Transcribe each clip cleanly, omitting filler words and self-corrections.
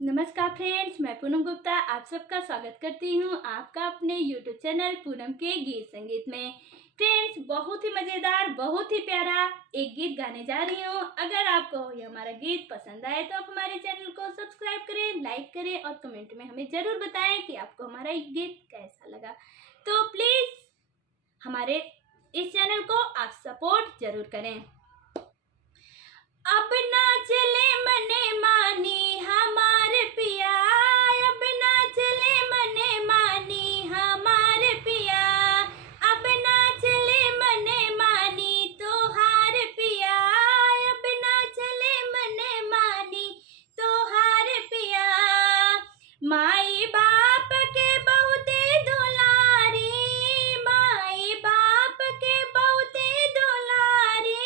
नमस्कार फ्रेंड्स, मैं पूनम गुप्ता आप सबका स्वागत करती हूँ आपका अपने यूट्यूब चैनल पूनम के गीत संगीत में। फ्रेंड्स, बहुत ही मज़ेदार, बहुत ही प्यारा एक गीत गाने जा रही हूँ। अगर आपको ये हमारा गीत पसंद आए तो आप हमारे चैनल को सब्सक्राइब करें, लाइक करें और कमेंट में हमें ज़रूर बताएं कि आपको हमारा ये गीत कैसा लगा। तो प्लीज़ हमारे इस चैनल को आप सपोर्ट ज़रूर करें। अब ना चले मने मानी हमारे पिया, अब ना चले मने मानी हमारे पिया, अब ना चले मने मानी तोहार पिया, अब ना चले मने मानी तोहार पिया। माई बाप के बहुते दुलारी, माई बाप के बहुते दुलारी,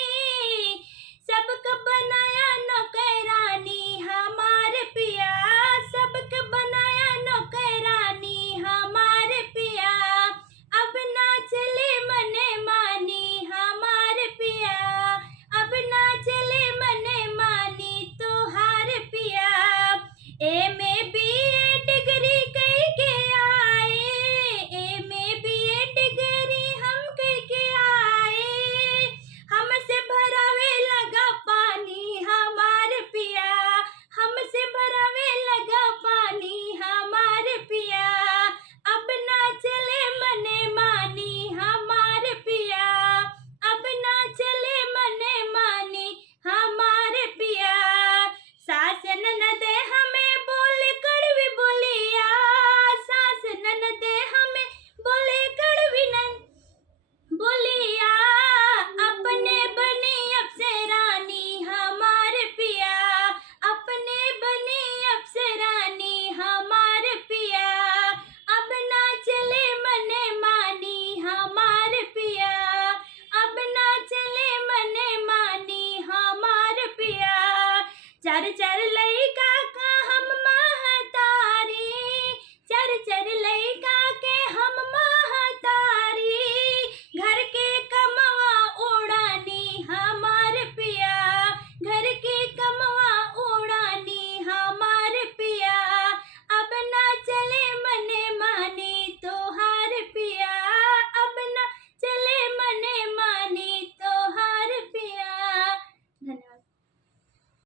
सबक बनाया नौकरानी हमारे पिया, सबक बनाया नौकरानी हमारे पिया, अब ना चले मने मानी हमारे पिया, अब ना चले मने मानी तोहार पिया। MA BA डिग्री कई के आए, MA BA डिग्री हम कई के आए, हमसे भरावे लगा पानी हमारे पिया, हमसे भरावे लगा पानी हमारे पिया, अब ना चले मने मानी हमारे पिया, अब ना चले मने मानी हमारे पिया। सास ननद हमें बोले कड़वी बोलिया, सास ननद हमें बोले कड़वी बोलिया, अपने बनी अप्सरानी हमारे पिया, अपने बनी अप्सरानी हमारे पिया, अब ना चले मने मानी हमारे पिया, अब ना चले मने मानी हमारे पिया। चार चार लई